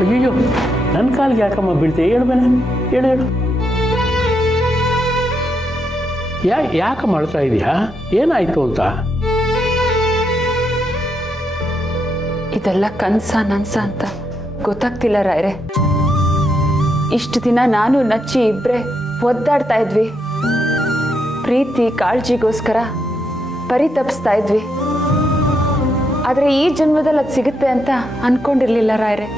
ಅಯ್ಯೋ ನನ್ನ ಕಾಲಿಗೆ ಯಾಕಮ್ಮ ಬೀಳ್ತೆ? ಹೇಳ್ಬೇನೆ, ಹೇಳು ಹೇಳು. ಯಾಕೆ ಮಾಡ್ತಾ ಇದೀಯಾ? ಏನಾಯ್ತು ಅಂತ? ಇದೆಲ್ಲ ಕನ್ಸ ನನ್ಸ ಅಂತ ಗೊತ್ತಾಗ್ತಿಲ್ಲ ರಾಯ್ರೆ. ಇಷ್ಟು ದಿನ ನಾನು ನಚ್ಚಿ ಇಬ್ರೆ ಒದ್ದಾಡ್ತಾ ಇದ್ವಿ, ಪ್ರೀತಿ ಕಾಳಜಿಗೋಸ್ಕರ ಪರಿತಪಿಸ್ತಾ ಇದ್ವಿ. ಆದ್ರೆ ಈ ಜನ್ಮದಲ್ಲಿ ಅದು ಸಿಗುತ್ತೆ ಅಂತ ಅನ್ಕೊಂಡಿರ್ಲಿಲ್ಲ ರಾಯ್ರೆ.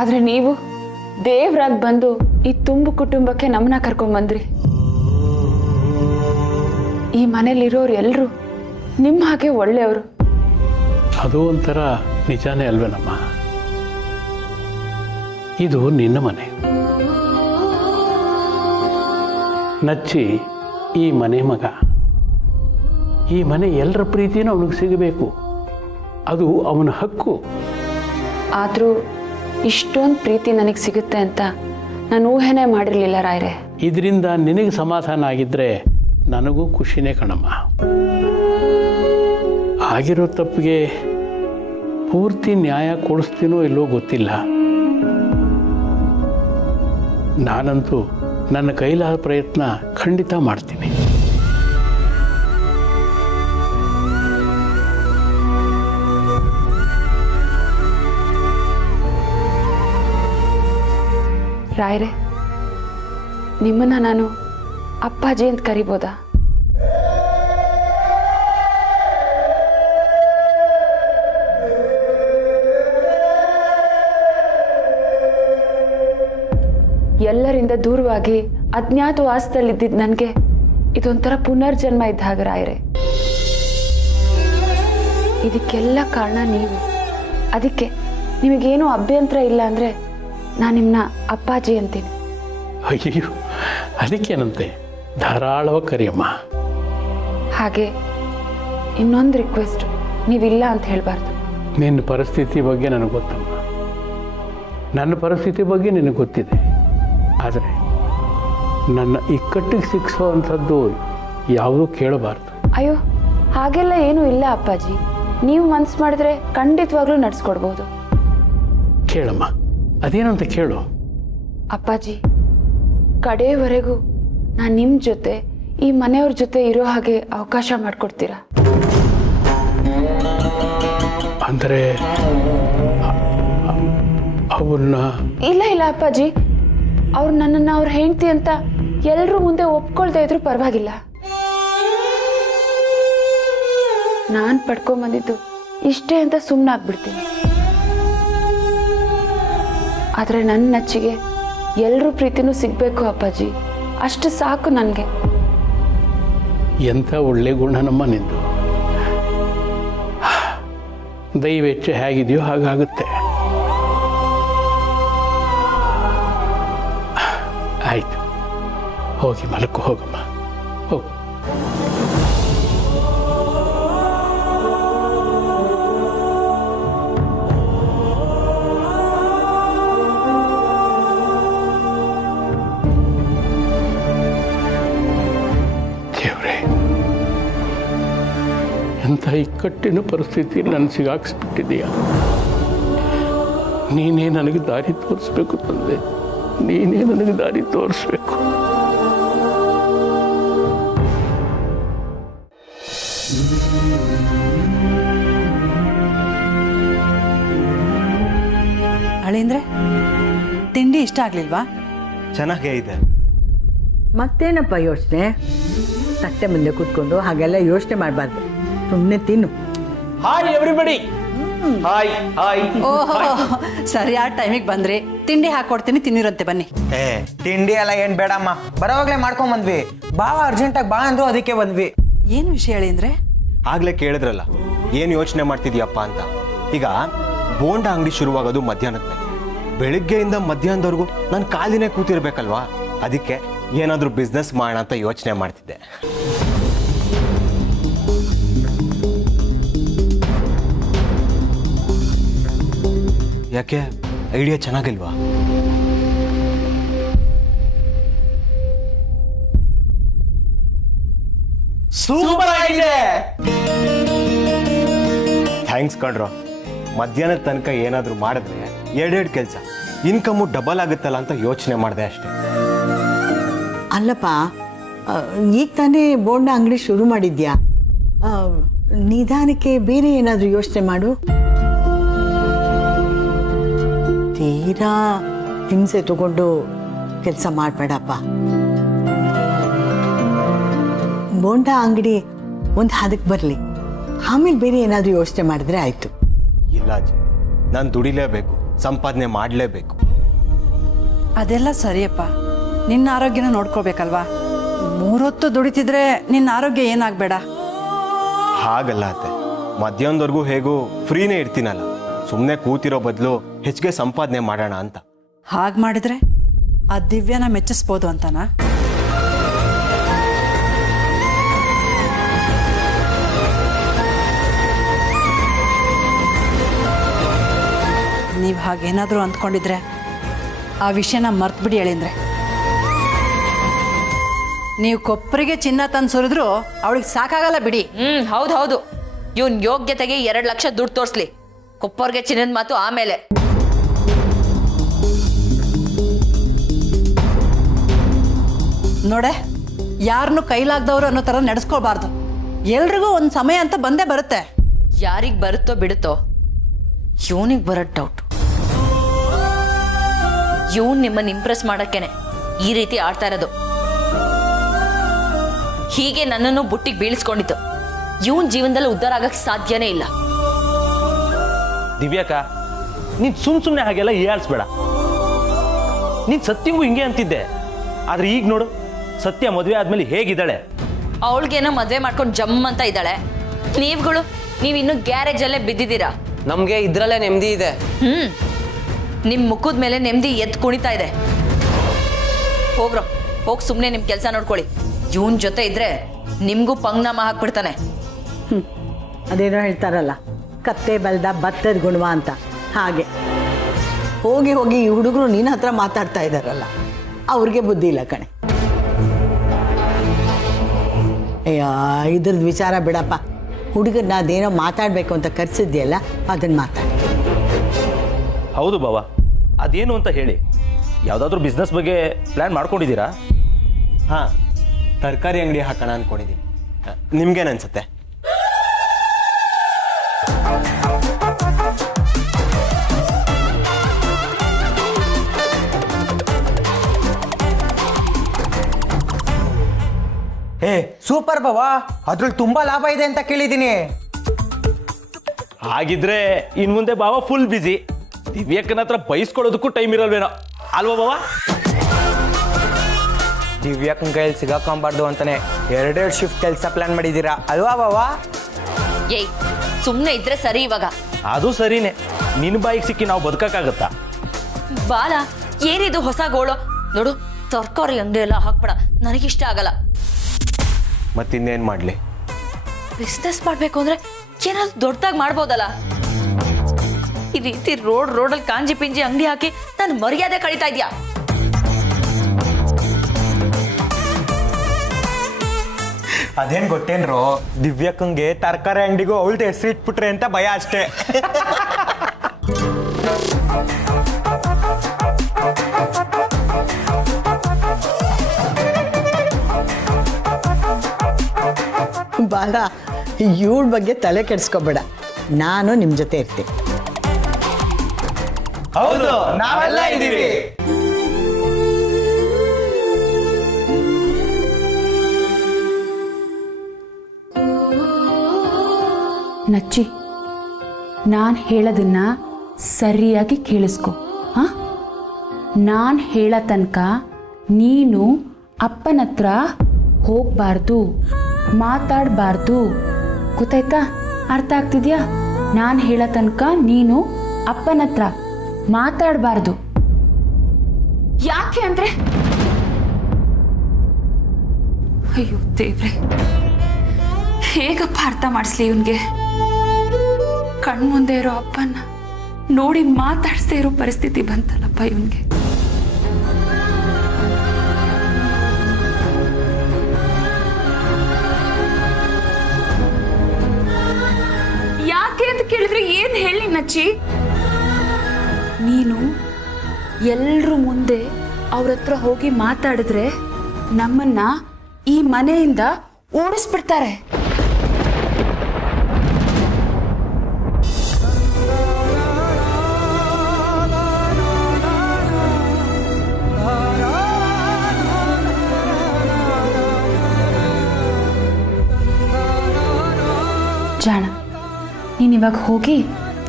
ಆದ್ರೆ ನೀವು ದೇವ್ರಾಗ್ ಬಂದು ಈ ತುಂಬು ಕುಟುಂಬಕ್ಕೆ ನಮ್ಮನ್ನ ಕರ್ಕೊಂಡ್ಬಂದ್ರಿ. ಈ ಮನೇಲಿರೋರು ಎಲ್ಲರೂ ನಿಮ್ಮ ಹಾಗೆ ಒಳ್ಳೆಯವರು. ಅದು ಒಂಥರ ನಿಜಾನೇ ಅಲ್ವೇನಮ್ಮ? ಇದು ನಿನ್ನ ಮನೆ. ನಚ್ಚಿ ಈ ಮನೆ ಮಗ. ಈ ಮನೆ ಎಲ್ಲರ ಪ್ರೀತಿನೂ ಅವನಿಗೆ ಸಿಗಬೇಕು, ಅದು ಅವನ ಹಕ್ಕು. ಆದರೂ ಇಷ್ಟೊಂದು ಪ್ರೀತಿ ನನಗೆ ಸಿಗುತ್ತೆ ಅಂತ ನಾನು ಊಹೆನೇ ಮಾಡಿರಲಿಲ್ಲ ರಾಯ್ರೆ. ಇದರಿಂದ ನಿನಗೆ ಸಮಾಧಾನ ಆಗಿದ್ರೆ ನನಗೂ ಖುಷಿನೇ ಕಣಮ್ಮ. ಆಗಿರೋ ತಪ್ಪಿಗೆ ಪೂರ್ತಿ ನ್ಯಾಯ ಕೊಡಿಸ್ತೀನೋ ಇಲ್ಲೋ ಗೊತ್ತಿಲ್ಲ. ನಾನಂತೂ ನನ್ನ ಕೈಲಾದ ಪ್ರಯತ್ನ ಖಂಡಿತ ಮಾಡ್ತೀನಿ. ರಾಯ್ರೆ, ನಿಮ್ಮನ್ನ ನಾನು ಅಪ್ಪಾಜಿ ಅಂತ ಕರಿಬೋದಾ? ಎಲ್ಲರಿಂದ ದೂರವಾಗಿ ಅಜ್ಞಾತವಾಸದಲ್ಲಿದ್ದ ನನಗೆ ಇದೊಂಥರ ಪುನರ್ಜನ್ಮ ಇದ್ದ ಹಾಗೆ ರಾಯ್ರೆ. ಇದಕ್ಕೆಲ್ಲ ಕಾರಣ ನೀವು. ಅದಕ್ಕೆ ನಿಮಗೇನು ಅಭ್ಯಂತರ ಇಲ್ಲ ಅಂದರೆ ನಾನು ನಿಮ್ಮನ್ನ ಅಪ್ಪಾಜಿ ಅಂತೀನಿ. ಅಯ್ಯೋ, ಅದಕ್ಕೇನಂತೆ, ಧಾರಾಳವಾಗಿ ಕರಿಯಮ್ಮ. ಹಾಗೆ ಇನ್ನೊಂದು ರಿಕ್ವೆಸ್ಟ್, ನೀವಿಲ್ಲ ಅಂತ ಹೇಳಬಾರ್ದು. ನಿನ್ನ ಪರಿಸ್ಥಿತಿ ಬಗ್ಗೆ ನನಗೆ ಗೊತ್ತಮ್ಮ, ನನ್ನ ಪರಿಸ್ಥಿತಿ ಬಗ್ಗೆ ನಿನಗೆ ಗೊತ್ತಿದೆ. ಆದರೆ ನನ್ನ ಇಕ್ಕಟ್ಟಿಗೆ ಸಿಕ್ಸೋ ಅಂಥದ್ದು ಯಾವುದೂ ಕೇಳಬಾರ್ದು. ಅಯ್ಯೋ, ಹಾಗೆಲ್ಲ ಏನೂ ಇಲ್ಲ ಅಪ್ಪಾಜಿ. ನೀವು ಮನಸ್ಸು ಮಾಡಿದ್ರೆ ಖಂಡಿತವಾಗ್ಲೂ ನಡ್ಸ್ಕೊಡ್ಬೋದು. ಕೇಳಮ್ಮ, ಅದೇನಂತ ಕೇಳು. ಅಪ್ಪಾಜಿ, ಕಡೆಯವರೆಗೂ ನಾನು ನಿಮ್ಮ ಜೊತೆ ಈ ಮನೆಯವ್ರ ಜೊತೆ ಇರೋ ಹಾಗೆ ಅವಕಾಶ ಮಾಡಿಕೊಡ್ತೀರಾ? ಅಂದರೆ ಅವ್ರನ್ನ? ಇಲ್ಲ ಇಲ್ಲ ಅಪ್ಪಾಜಿ, ಅವ್ರು ನನ್ನನ್ನು ಅವ್ರ ಹೆಂಡತಿ ಅಂತ ಎಲ್ಲರೂ ಮುಂದೆ ಒಪ್ಕೊಳ್ತಾ ಇದ್ರು ಪರವಾಗಿಲ್ಲ. ನಾನು ಪಡ್ಕೊಂಬಂದಿದ್ದು ಇಷ್ಟೇ ಅಂತ ಸುಮ್ಮನಾಗ್ಬಿಡ್ತೀನಿ. ಆದರೆ ನನ್ನ ನಚ್ಚಿಗೆ ಎಲ್ಲರೂ ಪ್ರೀತಿನೂ ಸಿಗಬೇಕು ಅಪ್ಪಾಜಿ, ಅಷ್ಟು ಸಾಕು ನನಗೆ. ಎಂಥ ಒಳ್ಳೆ ಗುಣ ನಮ್ಮ ನಿಂದು. ದಯವೆಚ್ಚ ಹೇಗಿದೆಯೋ ಹಾಗಾಗುತ್ತೆ. ಆಯ್ತು, ಹೋಗಿ ಮಲಕ್ಕೂ, ಹೋಗಮ್ಮ, ಹೋಗು. ದೇವ್ರೇ, ಎಂಥ ಇಕ್ಕಟ್ಟಿನ ಪರಿಸ್ಥಿತಿಯಲ್ಲಿ ನನ್ನ ಸಿಗಾಕ್ಸ್ಬಿಟ್ಟಿದೀಯ. ನೀನೇ ನನಗೆ ದಾರಿ ತೋರಿಸ್ಬೇಕು ತಂದೆ, ನೀನೇ ನನಗೆ ದಾರಿ ತೋರಿಸ್ಬೇಕು. ಅಳಿಂದ್ರೆ, ತಿಂಡಿ ಇಷ್ಟ ಆಗ್ಲಿಲ್ವಾ? ಚೆನ್ನಾಗೇ ಇದೆ. ಮತ್ತೇನಪ್ಪ ಯೋಚನೆ? ತಟ್ಟೆ ಮುಂದೆ ಕೂತ್ಕೊಂಡು ಹಾಗೆಲ್ಲ ಯೋಚನೆ ಮಾಡಬಾರ್ದು, ಸುಮ್ಮನೆ ತಿನ್ನು. Hi everybody. Hi hi. ಓಹೋ, ಸರಿಯಾದ ಟೈಮಿಗೆ ಬಂದ್ರಿ. ತಿಂಡಿ ಹಾಕೊಡ್ತೀನಿ, ತಿನ್ನಿರಂತೆ ಬನ್ನಿ. ತಿಂಡಿ ಎಲ್ಲ ಏನ್ ಬೇಡಮ್ಮ, ಬರೋವಾಗ್ಲೇ ಮಾಡ್ಕೊಂಡ್ ಬಂದ್ವಿ. ಬಾವ ಅರ್ಜೆಂಟಾಗಿ ಬಾ ಅಂದ್ರು, ಅದಕ್ಕೆ ಬಂದ್ವಿ. ಏನು ವಿಷಯ ಅಳಿಂದ್ರೆ? ಆಗ್ಲೇ ಕೇಳಿದ್ರಲ್ಲ ಏನ್ ಯೋಚನೆ ಮಾಡ್ತಿದ್ಯಪ್ಪ ಅಂತ. ಈಗ ಬೋಂಡ ಅಂಗಡಿ ಶುರುವಾಗೋದು ಮಧ್ಯಾಹ್ನದ ಮೇಲೆ. ಬೆಳಿಗ್ಗೆಯಿಂದ ಮಧ್ಯಾಹ್ನದವರೆಗೂ ನಾನು ಕಾಲಿನೇ ಕೂತಿರ್ಬೇಕಲ್ವಾ, ಅದಕ್ಕೆ ಏನಾದ್ರೂ ಬಿಸ್ನೆಸ್ ಮಾಡೋಣ ಅಂತ ಯೋಚನೆ ಮಾಡ್ತಿದ್ದೆ. ಯಾಕೆ ಐಡಿಯಾ ಚೆನ್ನಾಗಿಲ್ವಾ? ಸೂಪರ್ ಆಗಿದೆ. ಥ್ಯಾಂಕ್ಸ್ ಕಣ್ರೋ. ಮಧ್ಯಾಹ್ನದ ತನಕ ಏನಾದರೂ ಮಾಡಿದ್ರೆ ಎರಡೆರಡು ಕೆಲಸ ಇನ್ಕಮು ಡಬಲ್ ಆಗುತ್ತಲ್ಲ ಅಂತ ಯೋಚನೆ ಮಾಡಿದೆ ಅಷ್ಟೇ. ಅಲ್ಲಪ್ಪ, ಈಗ ತಾನೇ ಬೋಂಡ ಅಂಗಡಿ ಶುರು ಮಾಡಿದ್ಯಾ? ನಿಧಾನಕ್ಕೆ ಬೇರೆ ಏನಾದರೂ ಯೋಚನೆ ಮಾಡು. ತೀರಾ ಹಿಂಸೆ ತಗೊಂಡು ಕೆಲಸ ಮಾಡಬೇಡಪ್ಪ. ಬೋಂಡ ಅಂಗಡಿ ಒಂದು ಹದಕ್ಕೆ ಬರಲಿ, ಆಮೇಲೆ ಬೇರೆ ಏನಾದರೂ ಯೋಚನೆ ಮಾಡಿದ್ರೆ ಆಯಿತು. ಇಲ್ಲ ಅಜ್ಜಿ, ನಾನು ದುಡಿಲೇಬೇಕು, ಸಂಪಾದನೆ ಮಾಡಲೇಬೇಕು. ಅದೆಲ್ಲ ಸರಿಯಪ್ಪ, ನಿನ್ನ ಆರೋಗ್ಯನ ನೋಡ್ಕೋಬೇಕಲ್ವಾ? 3 ಹೊತ್ತು ದುಡಿತಿದ್ರೆ ನಿನ್ನ ಆರೋಗ್ಯ ಏನಾಗಬೇಡ. ಹಾಗಲ್ಲ ಅತ್ತೆ, ಮಧ್ಯಾಹ್ನದವರೆಗೂ ಹೇಗೂ ಫ್ರೀನೇ ಇರ್ತೀನಲ್ಲ, ಸುಮ್ಮನೆ ಕೂತಿರೋ ಬದಲು ಹೆಚ್ಚಿಗೆ ಸಂಪಾದನೆ ಮಾಡೋಣ ಅಂತ. ಹಾಗೆ ಮಾಡಿದ್ರೆ ಆ ದಿವ್ಯನ ಮೆಚ್ಚಿಸ್ಬೋದು ಅಂತನಾ? ನೀವು ಹಾಗೇನಾದರೂ ಅಂದ್ಕೊಂಡಿದ್ರೆ ಆ ವಿಷಯನ ಮರ್ತ್ಬಿಡಿ ಹೇಳಿದ್ರೆ. ನೀವು ಕೊಪ್ಪರಿಗೆ ಚಿನ್ನ ತಂದು ಸುರಿದ್ರು ಅವಳಿಗೆ ಸಾಕಾಗಲ್ಲ ಬಿಡಿ. ಹೌದು ಇವನ್ ಯೋಗ್ಯತೆಗೆ 2 ಲಕ್ಷ ದುಡ್ಡು ತೋರಿಸ್ಲಿ, ಕೊಪ್ಪರ್ಗೆ ಚಿನ್ನದ ಮಾತು ಆಮೇಲೆ. ನೋಡೆ, ಯಾರನ್ನು ಕೈಲಾಗ್ದವ್ರು ಅನ್ನೋ ಥರ ನಡೆಸ್ಕೊಳ್ಬಾರ್ದು. ಎಲ್ರಿಗೂ ಒಂದು ಸಮಯ ಅಂತ ಬಂದೇ ಬರುತ್ತೆ. ಯಾರಿಗೆ ಬರುತ್ತೋ ಬಿಡುತ್ತೋ, ಇವನಿಗೆ ಬರೋ ಡೌಟ್. ಇವನ್ ನಿಮ್ಮನ್ನ ಇಂಪ್ರೆಸ್ ಮಾಡಕ್ಕೇನೆ ಈ ರೀತಿ ಆಡ್ತಾ ಇರೋದು. ಹೀಗೆ ನನ್ನನ್ನು ಬುಟ್ಟಿಗೆ ಬೀಳಿಸ್ಕೊಂಡಿತ್ತು. ಇವನ್ ಜೀವನದಲ್ಲಿ ಉದ್ಧಾರ ಆಗಕ್ಕೆ ಸಾಧ್ಯನೇ ಇಲ್ಲ. ದಿವ್ಯಾಕ, ನೀನ್ ಸುಮ್ಮನೆ ಹಾಗೆಲ್ಲ ಹೀಯಾಳಿಸ್ಬೇಡ. ನೀನ್ ಸತ್ಯಂಗೂ ಹಿಂಗೆ ಅಂತಿದ್ದೆ, ಆದ್ರೆ ಈಗ ನೋಡು, ಸತ್ಯ ಮದುವೆ ಆದ್ಮೇಲೆ ಹೇಗಿದ್ದಾಳೆ. ಅವಳಿಗೇನೋ ಮದ್ವೆ ಮಾಡ್ಕೊಂಡು ಜಮ್ ಅಂತ ಇದ್ದಾಳೆ. ನೀವು ಇನ್ನು ಗ್ಯಾರೇಜಲ್ಲೇ ಬಿದ್ದಿದ್ದೀರಾ. ನಮ್ಗೆ ಇದ್ರಲ್ಲೇ ನೆಮ್ಮದಿ ಇದೆ. ನಿಮ್ ಮುಖದ ಮೇಲೆ ನೆಮ್ಮದಿ ಎದ್ದು ಕುಣಿತಾ ಇದೆ. ಹೋಗಿ ಸುಮ್ಮನೆ ನಿಮ್ ಕೆಲಸ ನೋಡ್ಕೊಳ್ಳಿ. ಇವನ್ ಜೊತೆ ಇದ್ರೆ ನಿಮ್ಗೂ ಪಂಗ್ನಾಮ ಹಾಕ್ಬಿಡ್ತಾನೆ. ಅದೇನೋ ಹೇಳ್ತಾರಲ್ಲ, ಕತ್ತೆ ಬಲ್ದ ಭತ್ತದ ಗುಣವ ಅಂತ. ಹಾಗೆ ಹೋಗಿ ಈ ಹುಡುಗರು ನಿನ್ನ ಹತ್ರ ಮಾತಾಡ್ತಾ ಇದ್ದಾರಲ್ಲ, ಅವ್ರಿಗೆ ಬುದ್ಧಿ ಇಲ್ಲ ಕಣೆ. ಅಯ್ಯ, ಇದ್ರದ್ದು ವಿಚಾರ ಬಿಡಪ್ಪ. ಹುಡುಗರನ್ನ ಅದೇನೋ ಮಾತಾಡಬೇಕು ಅಂತ ಕರೆಸಿದ್ಯಲ್ಲ, ಅದನ್ನು ಮಾತಾಡಿ. ಹೌದು ಬಾವ, ಅದೇನು ಅಂತ ಹೇಳಿ. ಯಾವುದಾದ್ರೂ ಬಿಸ್ನೆಸ್ ಬಗ್ಗೆ ಪ್ಲಾನ್ ಮಾಡ್ಕೊಂಡಿದ್ದೀರಾ? ಹಾಂ, ತರಕಾರಿ ಅಂಗಡಿ ಹಾಕೋಣ ಅಂದ್ಕೊಂಡಿದ್ದೀನಿ. ನಿಮ್ಗೇನು ಅನ್ಸುತ್ತೆ? ಸೂಪರ್ ಬಾವಾ, ಅದ್ರಲ್ಲಿ ತುಂಬಾ ಲಾಭ ಇದೆ ಅಂತ ಕೇಳಿದ್ದೀನಿ. ಹಾಗಿದ್ರೆ ಇನ್ ಮುಂದೆ ಬಾವ ಫುಲ್ ಬಿಸಿ. ದಿವ್ಯಕ್ಕನ ಹತ್ರ ಬೈಸ್ಕೊಳ್ಳೋದಕ್ಕೂ ಟೈಮ್ ಇರಲ್ವೇನೋ ಅಲ್ವಾ ಬಾವ? ದಿವ್ಯಾಕನ ಕೈಯಲ್ಲಿ ಸಿಗಾಕೊಂಬಾರ್ದು ಅಂತಾನೆ 2 ಶಿಫ್ಟ್ ಕೆಲಸ ಪ್ಲಾನ್ ಮಾಡಿದ್ದೀರಾ ಅಲ್ವಾ ಬಾವಾ? ಏಯ್, ಸುಮ್ಮನೆ ಇದ್ರೆ ಸರಿ. ಇವಾಗ ಅದು ಸರಿನೇ, ನಿನ್ನ ಬಾಯಿಗೆ ಸಿಕ್ಕಿ ನಾವು ಬದುಕಕ್ಕಾಗತ್ತಾ? ಬಾಲ, ಏನಿದು ಹೊಸ ಗೋಳು? ನೋಡು, ತರಕಾರಿ ಅಂಗಡಿ ಎಲ್ಲ ಹಾಕ್ಬೇಡ, ನನಗಿಷ್ಟ ಆಗಲ್ಲ. ಮತ್ತಿನ್ನೇನು ಮಾಡಲಿ? ಬಿಸ್ನೆಸ್ ಮಾಡ್ಬೇಕು ಅಂದ್ರೆ ಏನಾದ್ರು ದೊಡ್ಡದಾಗಿ ಮಾಡ್ಬೋದಲ್ಲ. ಈ ರೀತಿ ರೋಡಲ್ಲಿ ಕಾಂಜಿ ಪಿಂಜಿ ಅಂಗಡಿ ಹಾಕಿ ನಾನು ಮರ್ಯಾದೆ ಕಳೀತಾ ಇದ್ಯಾ? ಅದೇನ್ ಗೊತ್ತೇನ್ರೋ, ದಿವ್ಯಕ್ಕಂಗೆ ತರಕಾರಿ ಅಂಗಡಿಗೂ ಅವಳ್ದು ಹೆಸರು ಇಟ್ಬಿಟ್ರೆ ಅಂತ ಭಯ ಅಷ್ಟೇ. ಬಾಲ, ಇವಳ ಬಗ್ಗೆ ತಲೆ ಕೆಡಿಸ್ಕೊಬೇಡ. ನಾನು ನಿಮ್ಮ ಜೊತೆ ಇರ್ತೀನಿ. ಹೌದು, ನಾವೆಲ್ಲ ಇದ್ದೀವಿ. ನಚ್ಚಿ, ನಾನು ಹೇಳೋದನ್ನ ಸರಿಯಾಗಿ ಕೇಳಿಸ್ಕೊ. ಹಾಂ, ನಾನು ಹೇಳೋ ತನಕ ನೀನು ಅಪ್ಪನ ಹತ್ರ ಹೋಗಬಾರ್ದು, ಮಾತಾಡಬಾರ್ದು. ಗೊತ್ತಾಯ್ತಾ? ಅರ್ಥ ಆಗ್ತಿದ್ಯಾ? ನಾನು ಹೇಳೋ ತನಕ ನೀನು ಅಪ್ಪನ ಹತ್ರ ಮಾತಾಡಬಾರ್ದು. ಯಾಕೆ ಅಂದ್ರೆ, ಅಯ್ಯೋ ದೇವ್ರೆ, ಹೇಗಪ್ಪ ಅರ್ಥ ಮಾಡಿಸ್ಲಿ ಇವನ್ಗೆ? ಕಣ್ಮುಂದೆ ಇರೋ ಅಪ್ಪನ ನೋಡಿ ಮಾತಾಡಿಸದೇ ಇರೋ ಪರಿಸ್ಥಿತಿ ಬಂತಲ್ಲಪ್ಪ ಇವನ್ಗೆ. ಯಾಕೆ ಅಂತ ಕೇಳಿದ್ರೆ ಏನ್ ಹೇಳಿ ನಚ್ಚಿ ನೀನು ಎಲ್ರ ಮುಂದೆ ಅವ್ರ ಹತ್ರ ಹೋಗಿ ಮಾತಾಡಿದ್ರೆ ನಮ್ಮನ್ನ ಈ ಮನೆಯಿಂದ ಓಡಿಸ್ಬಿಡ್ತಾರೆ. ಜಾಣ, ನೀನು ಇವಾಗ ಹೋಗಿ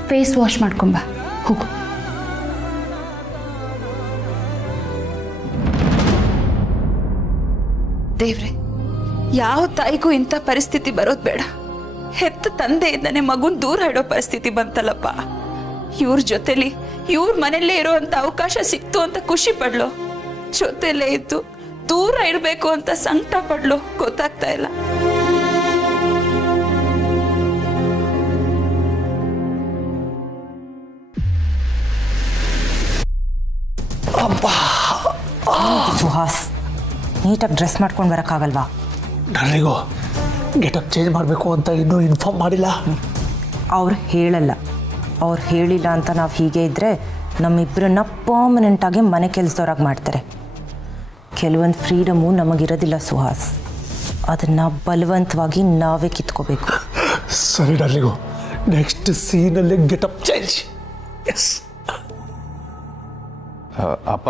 ಫೇಸ್ ವಾಶ್ ಮಾಡ್ಕೊಂಬ, ಹೋಗು. ದೇವ್ರೆ, ಯಾವ ತಾಯಿಗೂ ಇಂಥ ಪರಿಸ್ಥಿತಿ ಬರೋದು ಬೇಡ. ಹೆತ್ತ ತಂದೆ ಇದ್ದಾನೆ ಮಗುನ್ ದೂರ ಇಡೋ ಪರಿಸ್ಥಿತಿ ಬಂತಲ್ಲಪ್ಪ. ಇವ್ರ ಜೊತೆಲಿ ಇವ್ರ ಮನೆಯಲ್ಲೇ ಇರೋಂಥ ಅವಕಾಶ ಸಿಕ್ತು ಅಂತ ಖುಷಿ ಪಡ್ಲು, ಜೊತೆಲೇ ಇದ್ದು ದೂರ ಇರಬೇಕು ಅಂತ ಸಂಕಟ ಪಡ್ಲು ಗೊತ್ತಾಗ್ತಾ ಇಲ್ಲ. ಸುಹಾಸ್, ನೀಟಾಗಿ ಡ್ರೆಸ್ ಮಾಡ್ಕೊಂಡು ಬರೋಕ್ಕಾಗಲ್ವಾ? ನನಗೂ ಗೆಟಪ್ ಚೇಂಜ್ ಮಾಡಬೇಕು ಅಂತ ಇನ್ನೂ ಇನ್ಫಾರ್ಮ್ ಮಾಡಿಲ್ಲ. ಅವ್ರು ಹೇಳಲ್ಲ. ಅವ್ರು ಹೇಳಿಲ್ಲ ಅಂತ ನಾವು ಹೀಗೆ ಇದ್ದರೆ ನಮ್ಮಿಬ್ಬರನ್ನ ಪರ್ಮನೆಂಟಾಗಿ ಮನೆ ಕೆಲಸದವ್ರಾಗಿ ಮಾಡ್ತಾರೆ. ಕೆಲವೊಂದು ಫ್ರೀಡಮು ನಮಗಿರೋದಿಲ್ಲ ಸುಹಾಸ್, ಅದನ್ನು ಬಲವಂತವಾಗಿ ನಾವೇ ಕಿತ್ಕೋಬೇಕು. ಸರಿ ಡರ್ಲಿಗೋ, ನೆಕ್ಸ್ಟ್ ಸೀನಲ್ಲಿ ಗೆಟಪ್ ಚೇಂಜ್. ಎಸ್ ಅಪ್ಪ,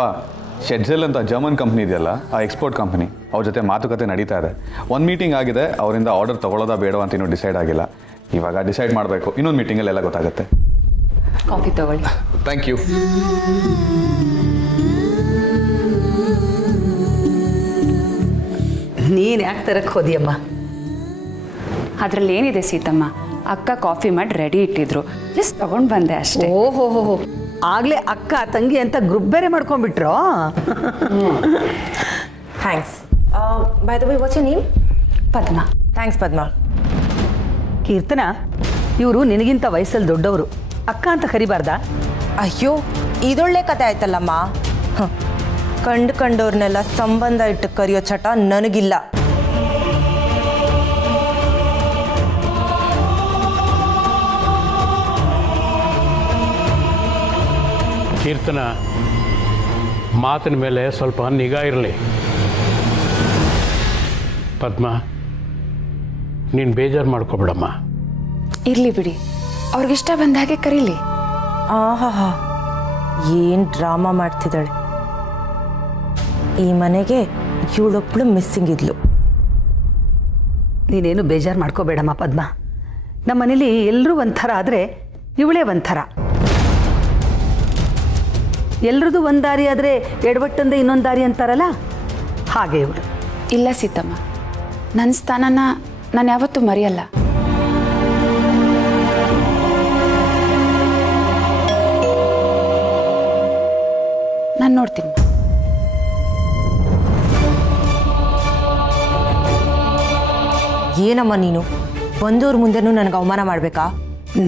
ಶೆಡ್ಜೆಲ್ ಅಂತ ಜರ್ಮನ್ ಕಂಪ್ನಿ ಇದೆಯಲ್ಲ, ಆ ಎಕ್ಸ್ಪೋರ್ಟ್ ಕಂಪ್ನಿ, ಅವ್ರ ಜೊತೆ ಮಾತುಕತೆ ನಡೀತಾ ಇದೆ. ಒಂದು ಮೀಟಿಂಗ್ ಆಗಿದೆ, ಅವರಿಂದ ಆರ್ಡರ್ ತೊಗೊಳ್ಳೋದಾ ಬೇಡವಾ ಅಂತ ಇನ್ನೂ ಡಿಸೈಡ್ ಆಗಿಲ್ಲ. ಇವಾಗ ಡಿಸೈಡ್ ಮಾಡಬೇಕು. ಇನ್ನೊಂದು ಮೀಟಿಂಗಲ್ಲಿ ಎಲ್ಲ ಗೊತ್ತಾಗುತ್ತೆ. ಕಾಫಿ ತಗೊಳ್ಳಿ. Thank you. ನೀನು ಯಾಕೆ ತರಕ್ಕೆ ಹೋದಿಯಮ್ಮ? ಅದ್ರಲ್ಲಿ ಏನಿದೆ ಸೀತಮ್ಮ, ಅಕ್ಕ ಕಾಫಿ ಮಾಡಿ ರೆಡಿ ಇಟ್ಟಿದ್ರು, ಜಸ್ಟ್ ತಗೊಂಡು ಬಂದೆ ಅಷ್ಟೇ. ಓಹೋ, ಆಗಲೇ ಅಕ್ಕ ತಂಗಿ ಅಂತ ಗ್ರೂಪ್ ಬೇರೆ ಮಾಡ್ಕೊಂಡ್ಬಿಟ್ರೋ? Thanks. By the way, what's your name? Padma. Thanks Padma. Keerthana, ಇವರು ನಿನಗಿಂತ ವಯಸ್ಸಲ್ಲಿ ದೊಡ್ಡವರು, ಅಕ್ಕ ಅಂತ ಕರಿಬಾರ್ದಾ? ಅಯ್ಯೋ, ಇದೊಳ್ಳೆ ಕತೆ ಆಯ್ತಲ್ಲಮ್ಮ. ಕಂಡವ್ರನ್ನೆಲ್ಲ ಸಂಬಂಧ ಇಟ್ಟು ಕರೆಯೋ ಚಟ ನನಗಿಲ್ಲ. ಕೀರ್ತನ, ಮಾತಿನ ಮೇಲೆ ಸ್ವಲ್ಪ ನಿಗಾ ಇರಲಿ. ಪದ್ಮ, ನೀನು ಬೇಜಾರು ಮಾಡ್ಕೊಬಿಡಮ್ಮ. ಇರ್ಲಿ ಬಿಡಿ, ಅವ್ರಿಗಿಷ್ಟ ಬಂದ ಹಾಗೆ ಕರೀಲಿ. ಆಹಾ, ಏನು ಡ್ರಾಮಾ ಮಾಡ್ತಿದ್ದಾಳೆ. ಈ ಮನೆಗೆ ಇವಳೊಬ್ಳು ಮಿಸ್ಸಿಂಗ್ ಇದ್ಲು. ನೀನೇನು ಬೇಜಾರು ಮಾಡ್ಕೋಬೇಡಮ್ಮ ಪದ್ಮ. ನಮ್ಮ ಮನೇಲಿ ಎಲ್ಲರೂ ಒಂಥರ ಆದರೆ ಇವಳೇ ಒಂಥರ. ಎಲ್ರದ್ದು ಒಂದು ದಾರಿ ಆದರೆ ಎಡವಟ್ಟಂದೆ ಇನ್ನೊಂದು ದಾರಿ ಅಂತಾರಲ್ಲ, ಹಾಗೆ ಇವಳು. ಇಲ್ಲ ಸೀತಮ್ಮ, ನನ್ನ ಸ್ಥಾನನ ನಾನು ಯಾವತ್ತೂ ಮರೆಯಲ್ಲ. ನಾನು ನೋಡ್ತೀನಿ. ಏನಮ್ಮ ನೀನು ಬಂದವ್ರ ಮುಂದೆನೂ ನನಗೆ ಅವಮಾನ ಮಾಡಬೇಕಾ?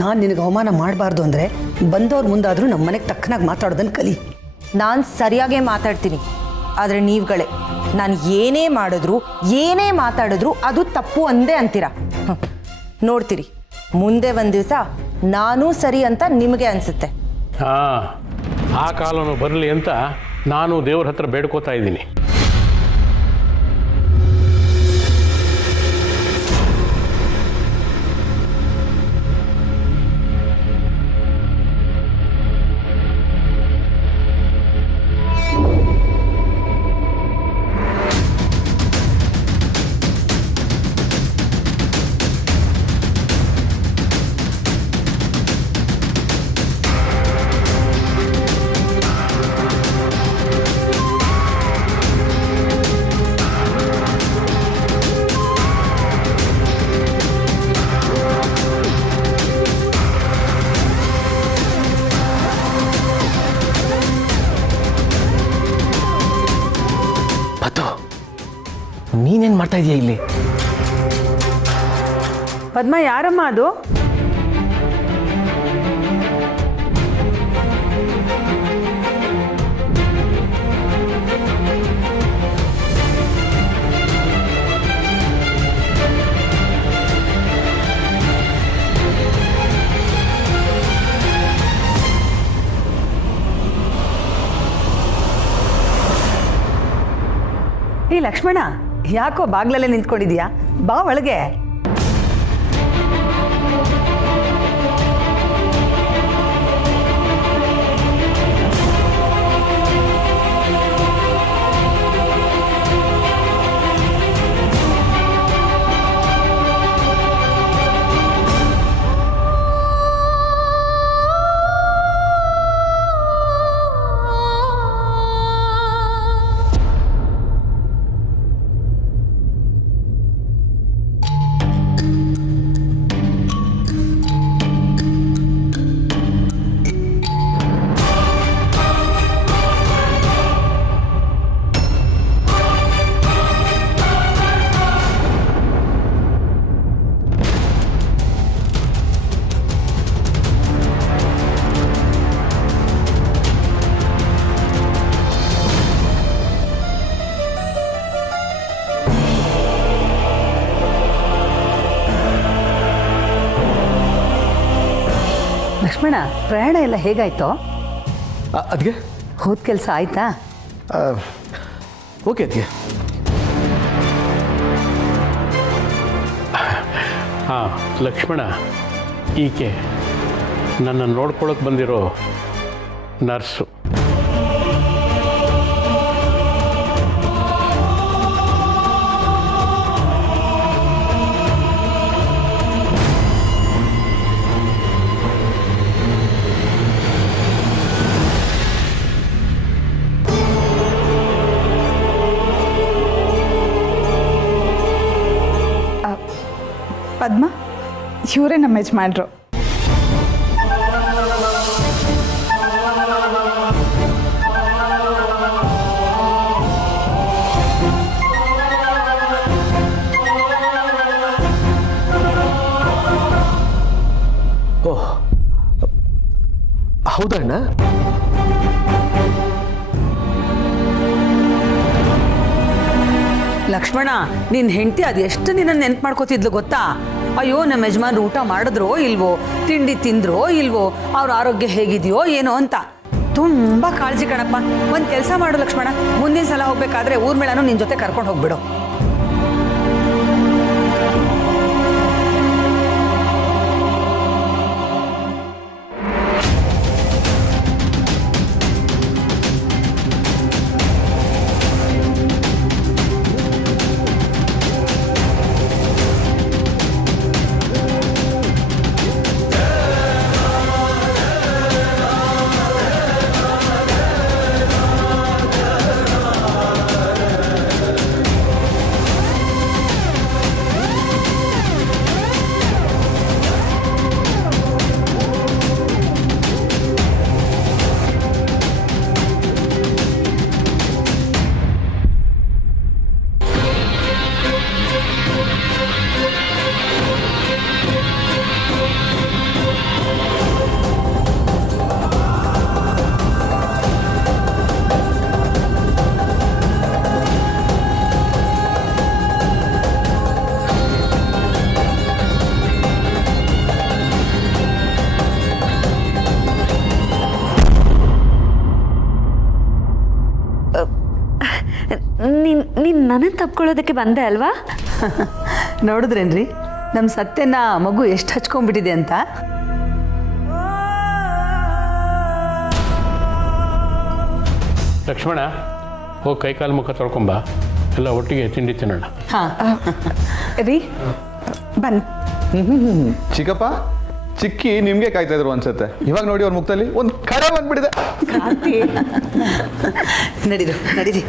ನಾನು ನಿನಗೆ ಅವಮಾನ ಮಾಡಬಾರ್ದು ಅಂದರೆ ಬಂದವ್ರ ಮುಂದಾದರೂ ನಮ್ಮ ಮನೆಗೆ ತಕ್ಕನಾಗಿ ಮಾತಾಡೋದನ್ನು ಕಲಿ. ನಾನು ಸರಿಯಾಗೇ ಮಾತಾಡ್ತೀನಿ, ಆದರೆ ನೀವುಗಳೇ ನಾನು ಏನೇ ಮಾಡಿದ್ರು ಏನೇ ಮಾತಾಡಿದ್ರು ಅದು ತಪ್ಪು ಅಂದೇ ಅಂತೀರಾ. ನೋಡ್ತೀರಿ, ಮುಂದೆ ಒಂದು ದಿವಸ ನಾನೂ ಸರಿ ಅಂತ ನಿಮಗೆ ಅನಿಸುತ್ತೆ. ಹಾಂ, ಆ ಕಾಲನು ಬರಲಿ ಅಂತ ನಾನು ದೇವ್ರ ಹತ್ರ ಬೇಡ್ಕೋತಾ ಇದ್ದೀನಿ. ನೀನೇನು ಮಾಡ್ತಾ ಇದೀಯ ಇಲ್ಲಿ? ಪದ್ಮ, ಯಾರಮ್ಮ ಅದು? ರೀ ಲಕ್ಷ್ಮಣ, ಯಾಕೋ ಬಾಗ್ಲಲ್ಲೇ ನಿಂತ್ಕೊಂಡಿದ್ಯಾ? ಬಾ ಒಳಗೆ. ಲಕ್ಷ್ಮಣ, ಪ್ರಯಾಣ ಎಲ್ಲ ಹೇಗಾಯ್ತೋ? ಅದಕ್ಕೆ ಹೋದ ಕೆಲಸ ಆಯ್ತಾ? ಓಕೆ ಅದಕ್ಕೆ. ಹಾಂ ಲಕ್ಷ್ಮಣ, ಈಕೆ ನನ್ನ ನೋಡ್ಕೊಳಕ್ಕೆ ಬಂದಿರೋ ನರ್ಸು. ಪದ್ಮ, ಇವರೇ ನಮ್ಮ ಯಜಮಾನ್ರು. ಓಹ್, ಹೌದಣ್ಣ? ಲಕ್ಷ್ಮಣ, ನಿನ್ನ ಹೆಂಡತಿ ಅದು ಎಷ್ಟು ನಿನ್ನ ನೆನ್ಪು ಮಾಡ್ಕೋತಿದ್ಲು ಗೊತ್ತಾ? ಅಯ್ಯೋ, ನಮ್ಮ ಯಜಮಾನ್ರು ಊಟ ಮಾಡಿದ್ರೋ ಇಲ್ವೋ, ತಿಂಡಿ ತಿಂದ್ರೋ ಇಲ್ವೋ, ಅವ್ರ ಆರೋಗ್ಯ ಹೇಗಿದೆಯೋ ಏನೋ ಅಂತ ತುಂಬ ಕಾಳಜಿ ಕಣಪ್ಪ. ಒಂದು ಕೆಲಸ ಮಾಡು ಲಕ್ಷ್ಮಣ, ಮುಂದಿನ ಸಲ ಹೋಗ್ಬೇಕಾದ್ರೆ ಊರ್ಮಿಳಾನು ನಿನ್ನ ಜೊತೆ ಕರ್ಕೊಂಡು ಹೋಗ್ಬಿಡು. ನೀನು ನನ್ನ ತಪ್ಕೊಳ್ಳೋದಕ್ಕೆ ಬಂದೆ ಅಲ್ವಾ? ನೋಡಿದ್ರೇನ್ರಿ ನಮ್ಮ ಸತ್ಯನ ಮಗು ಎಷ್ಟು ಹಚ್ಕೊಂಡ್ಬಿಟ್ಟಿದೆ ಅಂತ. ಲಕ್ಷ್ಮಣ, ಹೋಗಿ ಕೈಕಾಲು ಮುಖ ತೊಳ್ಕೊಂಬ, ಎಲ್ಲ ಒಟ್ಟಿಗೆ ತಿಂಡಿ ತಿನ್ನೋಣ. ರೀ ಬನ್ನಿ. ಚಿಕ್ಕಪ್ಪ, ಚಿಕ್ಕಿ ನಿಮ್ಗೆ ಕಾಯ್ತಾ ಇದ್ರು ಅನ್ಸುತ್ತೆ. ಇವಾಗ ನೋಡಿ ಅವ್ರ ಮುಖದಲ್ಲಿ ಒಂದು ಕರೆ ಬಂದ್ಬಿಟ್ಟಿದೆ. ನಡೀರು ನಡೀರಿ.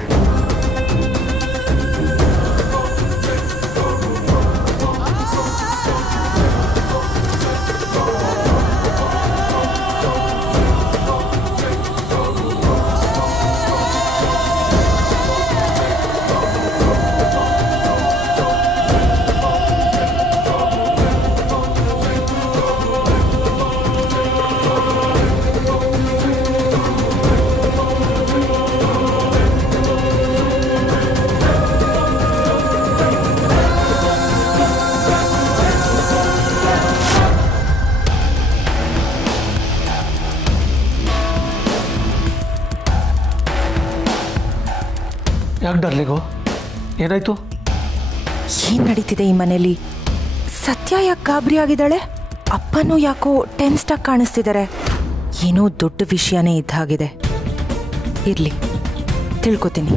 ಯಾಕೆ ಡರ್ಲಿಗೋ ಏನಾಯ್ತು? ಏನು ನಡೀತಿದೆ ಈ ಮನೇಲಿ? ಸತ್ಯ ಯಾಕೆ ಗಾಬರಿ ಆಗಿದ್ದಾಳೆ? ಅಪ್ಪನೂ ಯಾಕೋ ಟೆನ್ಸ್ಟಾಗಿ ಕಾಣಿಸ್ತಿದ್ದಾರೆ. ಏನೋ ದೊಡ್ಡ ವಿಷಯನೇ ಇದ್ದಾಗಿದೆ. ಇರಲಿ, ತಿಳ್ಕೊತೀನಿ.